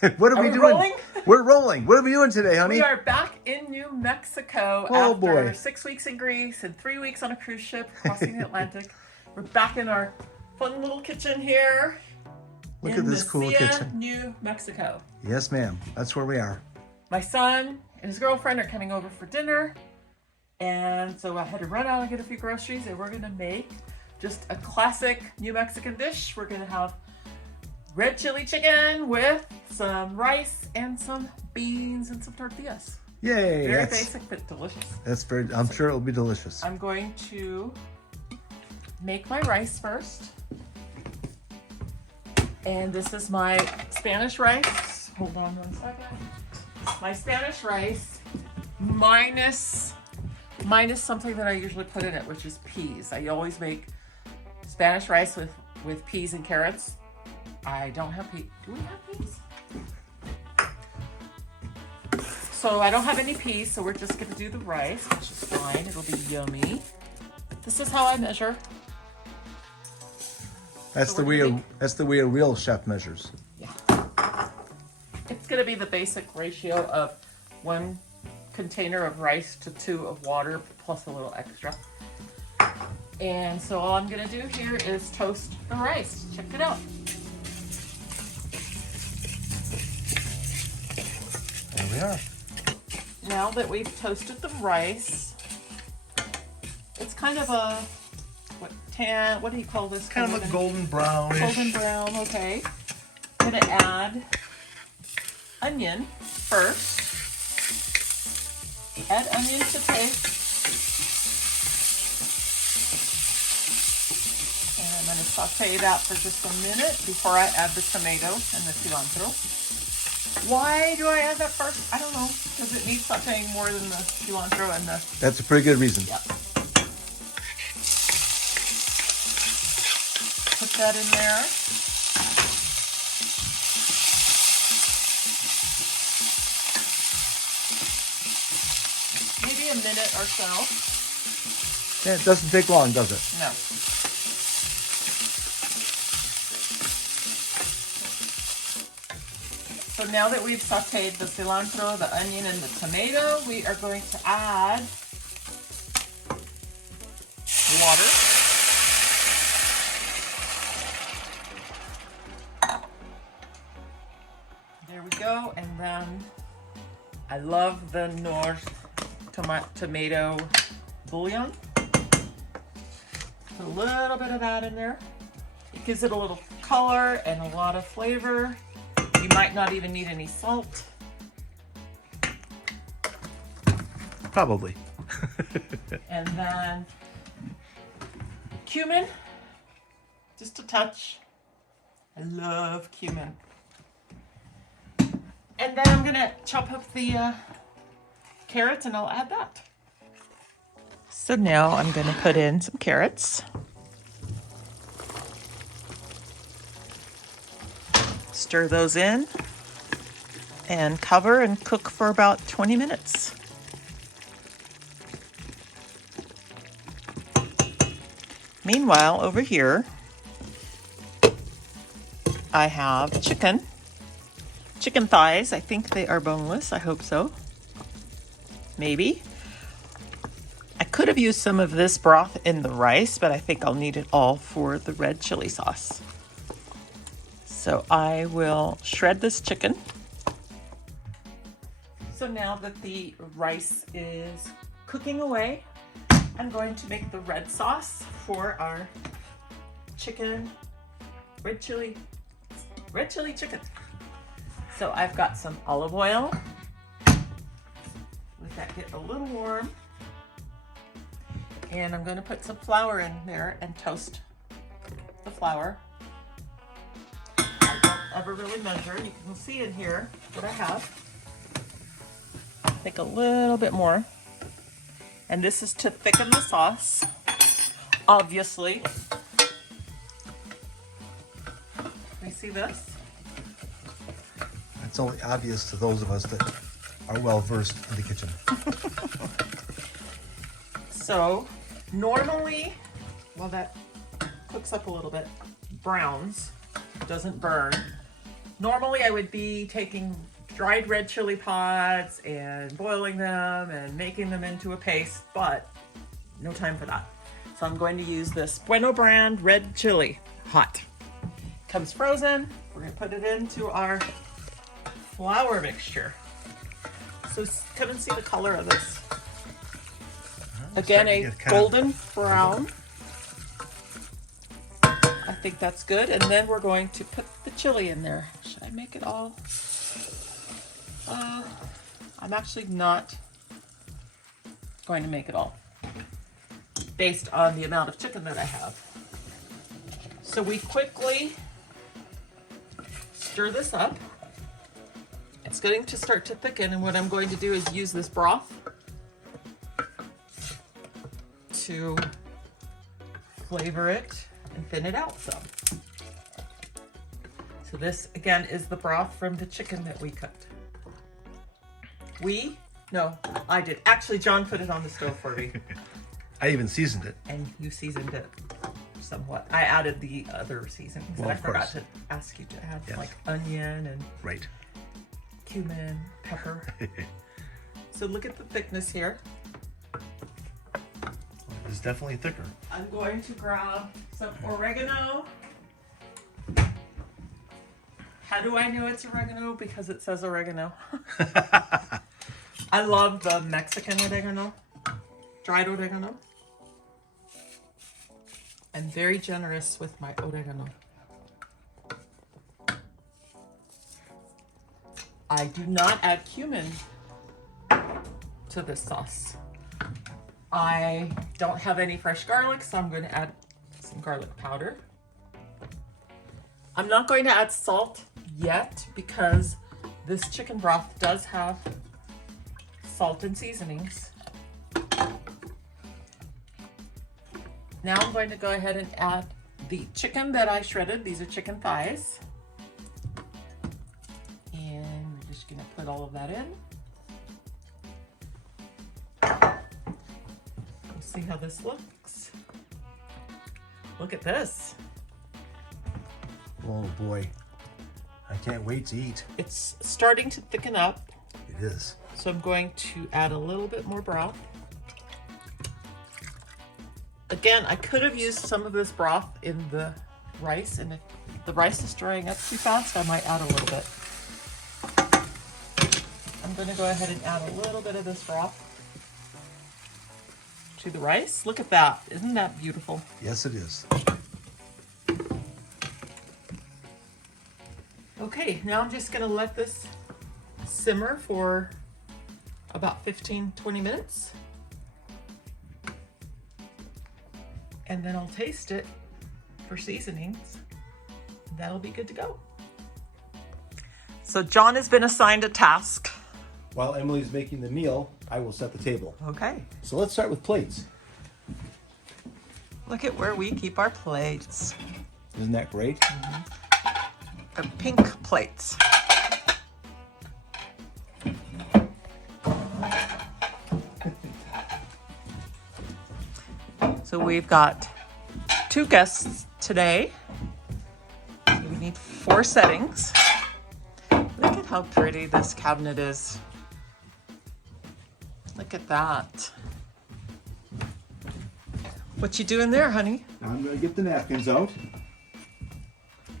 What are Are we we doing? rolling? We're rolling. What are we doing today, honey? We are back in New Mexico Oh, after boy. 6 weeks in Greece and 3 weeks on a cruise ship crossing the Atlantic. We're back in our fun little kitchen here Look in at this cool Mesilla, kitchen. New Mexico. Yes, ma'am. That's where we are. My son and his girlfriend are coming over for dinner, and so I had to run out and get a few groceries, and we're gonna make just a classic New Mexican dish. We're gonna have red chili chicken with some rice and some beans and some tortillas. Yay! Very basic but delicious. I'm sure it'll be delicious. I'm going to make my rice first. And this is my Spanish rice. Hold on 1 second. My Spanish rice minus something that I usually put in it, which is peas. I always make Spanish rice with peas and carrots. I don't have peas. Do we have peas? So I don't have any peas, so we're just gonna do the rice, which is fine. It'll be yummy. This is how I measure. That's the way a real chef measures. Yeah. It's gonna be the basic ratio of 1 container of rice to 2 of water, plus a little extra. And so all I'm gonna do here is toast the rice. Check it out. There we are. Now that we've toasted the rice, it's kind of a what do you call this? Kind of a golden brownish. Golden brown, okay. I'm gonna add onion first. Add onion to taste. And I'm gonna saute that for just a minute before I add the tomato and the cilantro. Why do I add that first? I don't know, because it needs sauteing more than the cilantro and the... That's a pretty good reason. Yep. Put that in there. Maybe a minute or so. Yeah, it doesn't take long, does it? No. So now that we've sauteed the cilantro, the onion, and the tomato, we are going to add water. There we go. And then I love the North tomato bouillon. Put a little bit of that in there. It gives it a little color and a lot of flavor. You might not even need any salt. Probably. And then cumin, just a touch. I love cumin. And then I'm gonna chop up the carrots and I'll add that. So now I'm gonna put in some carrots. Stir those in and cover and cook for about 20 minutes. Meanwhile, over here, I have chicken thighs. I think they are boneless. I hope so. Maybe. I could have used some of this broth in the rice, but I think I'll need it all for the red chili sauce. So I will shred this chicken. So now that the rice is cooking away, I'm going to make the red sauce for our red chili chicken. So I've got some olive oil. Let that get a little warm. And I'm going to put some flour in there and toast the flour. I don't ever really measure. You can see in here what I have. I think a little bit more. And this is to thicken the sauce, obviously. You see this? It's only obvious to those of us that are well versed in the kitchen. So normally, well, that cooks up a little bit, browns, doesn't burn. Normally I would be taking dried red chili pods and boiling them and making them into a paste, but no time for that. So I'm going to use this Bueno brand red chili hot. Comes frozen. We're gonna put it into our flour mixture. So come and see the color of this. Again, a golden brown. I think that's good. And then we're going to put the chili in there. Should I make it all? I'm actually not going to make it all based on the amount of chicken that I have. So we quickly stir this up. It's going to start to thicken, and what I'm going to do is use this broth to flavor it and thin it out some. So this again is the broth from the chicken that we cooked. No, I did. Actually, John put it on the stove for me. I even seasoned it. And you seasoned it somewhat. I added the other seasonings Well, that I of forgot course. to ask you to add, Yes. like onion and Right. cumin, pepper. So look at the thickness here. It's definitely thicker. I'm going to grab some oregano. How do I know it's oregano? Because it says oregano. I love the Mexican oregano, dried oregano. I'm very generous with my oregano. I do not add cumin to this sauce. I don't have any fresh garlic, so I'm going to add some garlic powder. I'm not going to add salt yet because this chicken broth does have salt and seasonings. Now I'm going to go ahead and add the chicken that I shredded. These are chicken thighs. And we're just going to put all of that in. Let's see how this looks. Look at this. Oh boy. I can't wait to eat. It's starting to thicken up. It is. So I'm going to add a little bit more broth. Again, I could have used some of this broth in the rice, and if the rice is drying up too fast, I might add a little bit. I'm going to go ahead and add a little bit of this broth to the rice. Look at that. Isn't that beautiful? Yes, it is. Okay, now I'm just going to let this simmer for about 15-20 minutes. And then I'll taste it for seasonings. That'll be good to go. So John has been assigned a task. While Emily's making the meal, I will set the table. Okay. So let's start with plates. Look at where we keep our plates. Isn't that great? They're pink plates. So we've got 2 guests today. So we need 4 settings. Look at how pretty this cabinet is. Look at that. What you doing there, honey? I'm going to get the napkins out.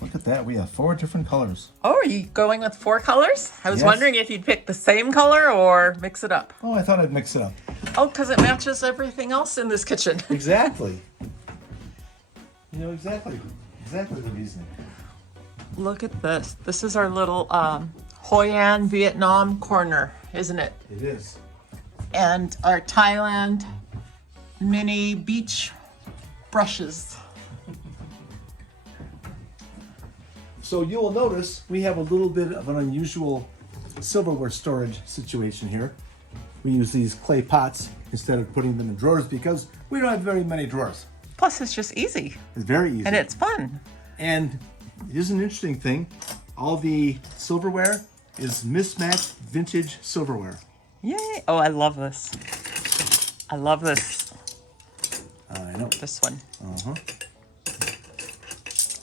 Look at that. We have 4 different colors. Oh, are you going with 4 colors? I was Yes. wondering if you'd pick the same color or mix it up. Oh, I thought I'd mix it up. Oh, because it matches everything else in this kitchen. Exactly. You know exactly the reason. Look at this. This is our little Hoi An Vietnam corner, isn't it? It is. And our Thailand mini beach brushes. So you will notice we have a little bit of an unusual silverware storage situation here. We use these clay pots instead of putting them in drawers because we don't have very many drawers. Plus, it's just easy It's very easy. and it's fun. And here's an interesting thing. All the silverware is mismatched vintage silverware. Yay. Oh, I love this. I love this. I know. This one. Uh-huh.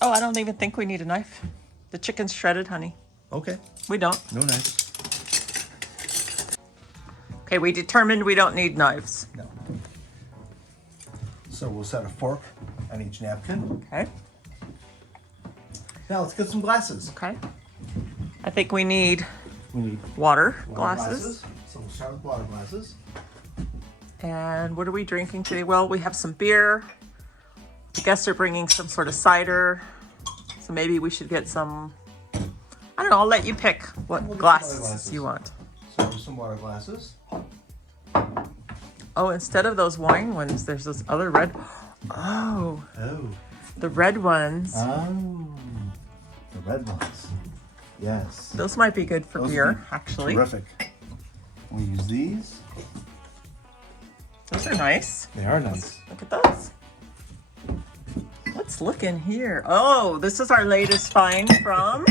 Oh, I don't even think we need a knife. The chicken's shredded, honey. Okay. We don't. No knives. Okay, we determined we don't need knives. No. So we'll set a fork on each napkin. Okay. Now let's get some glasses. Okay. I think we need We need water water glasses. So we'll start with water glasses. And what are we drinking today? Well, we have some beer. I guess they're bringing some sort of cider. So maybe we should get some, I don't know, I'll let you pick what We'll get some glasses, water glasses. you want. So there's some water glasses. Oh, instead of those wine ones, there's this other red. Oh, Oh. the red ones. Oh. The red ones. Yes. Those might be good for Those would beer, be actually. Terrific. We use these. Those are nice. They are nice. Look at those. Let's look in here. Oh, this is our latest find from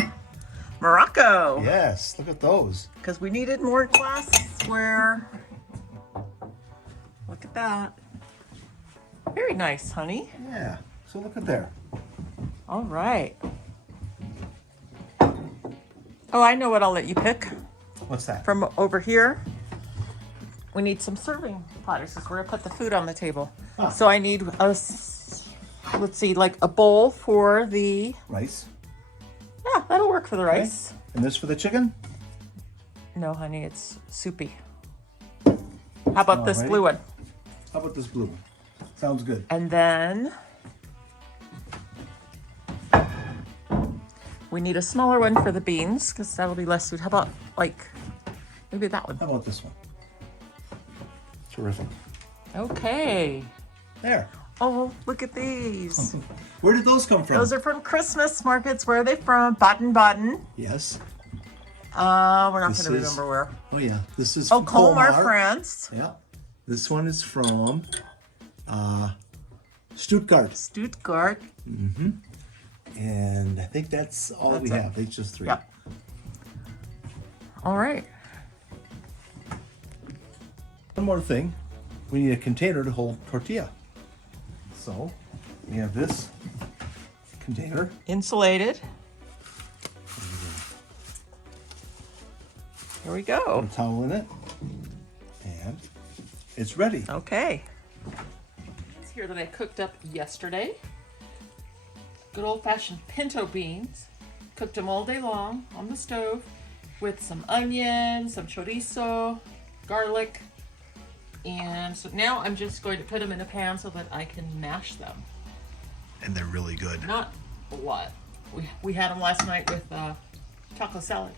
Morocco. Yes, look at those. Because we needed more glassware. Look at that. Very nice, honey. Yeah. So look at there. All right. Oh, I know what I'll let you pick. What's that? From over here, we need some serving platters because we're going to put the food on the table. Ah. So I need let's see, like a bowl for the, Rice. yeah, that'll work for the Okay. rice. And this for the chicken? No, honey, it's soupy. How about this Alrighty. blue one? How about this blue one? Sounds good. And then we need a smaller one for the beans because that'll be less food. How about like maybe that one? How about this one? Terrific. Okay. There. Oh, look at these. Where did those come from? Those are from Christmas markets. Where are they from? Baden-Baden. Yes. We're not This going to is- remember where. Oh yeah. This is Oh, from Colmar, France. Yeah. This one is from Stuttgart. Stuttgart. And I think that's all That's we it. have. It's just 3. Yeah. All right. One more thing. We need a container to hold tortilla. So we have this container. Insulated. Here we go. Put a towel in it. And it's ready. Okay. It's here that I cooked up yesterday. Good old-fashioned pinto beans. Cooked them all day long on the stove with some onion, some chorizo, garlic. And so now I'm just going to put them in a pan so that I can mash them. And they're really good. Not a lot. We had them last night with taco salad.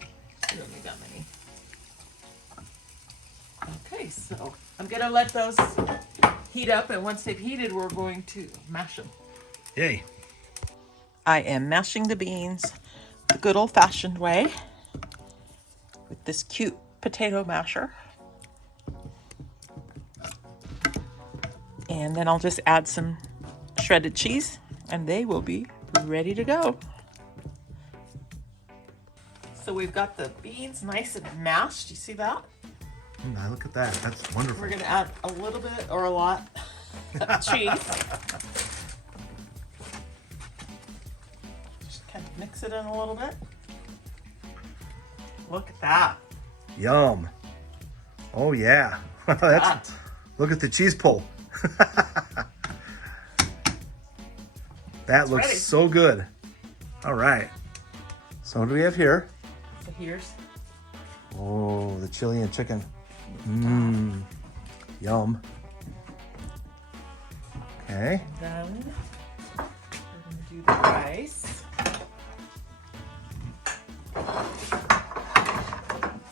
I don't need that many. Okay, so I'm gonna let those heat up, and once they've heated, we're going to mash them. Yay. I am mashing the beans the good old-fashioned way with this cute potato masher. And then I'll just add some shredded cheese, and they will be ready to go. So we've got the beans nice and mashed. You see that? Look at that. That's wonderful. We're gonna add a little bit or a lot of cheese. Just kind of mix it in a little bit. Look at that. Yum. Oh yeah. That's, look at the cheese pull. That looks ready. so good. All right. So what do we have here? So here's Oh, the Chilean chicken. Mmm. Yum. Okay. then we're gonna do the rice.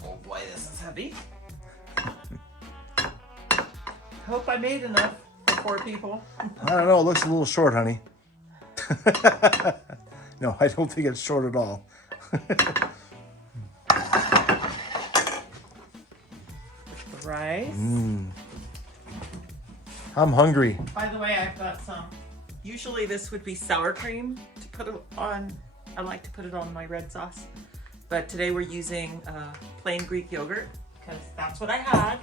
Oh boy, this is heavy. Hope I made enough for 4 people. I don't know. It looks a little short, honey. No, I don't think it's short at all. The rice. I'm hungry. By the way, I've got some. Usually this would be sour cream to put it on. I like to put it on my red sauce. But today we're using plain Greek yogurt because that's what I had.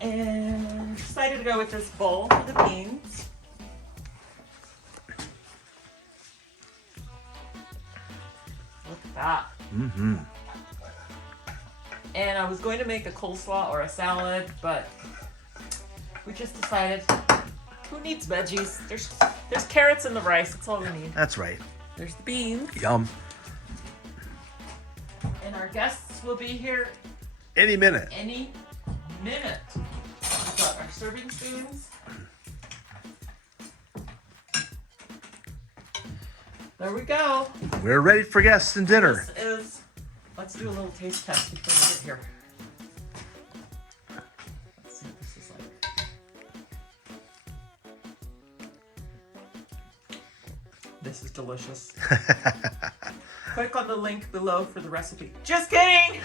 And decided to go with this bowl for the beans. like that. Mm-hmm. And I was going to make a coleslaw or a salad, but we just decided, who needs veggies? There's carrots in the rice. That's all we need. That's right. There's the beans. Yum. And our guests will be here Any minute. any minute. We've got our serving spoons. There we go. We're ready for guests and dinner. This is, let's do a little taste test before we get here. Let's see what this is like. This is delicious. Click on the link below for the recipe. Just kidding!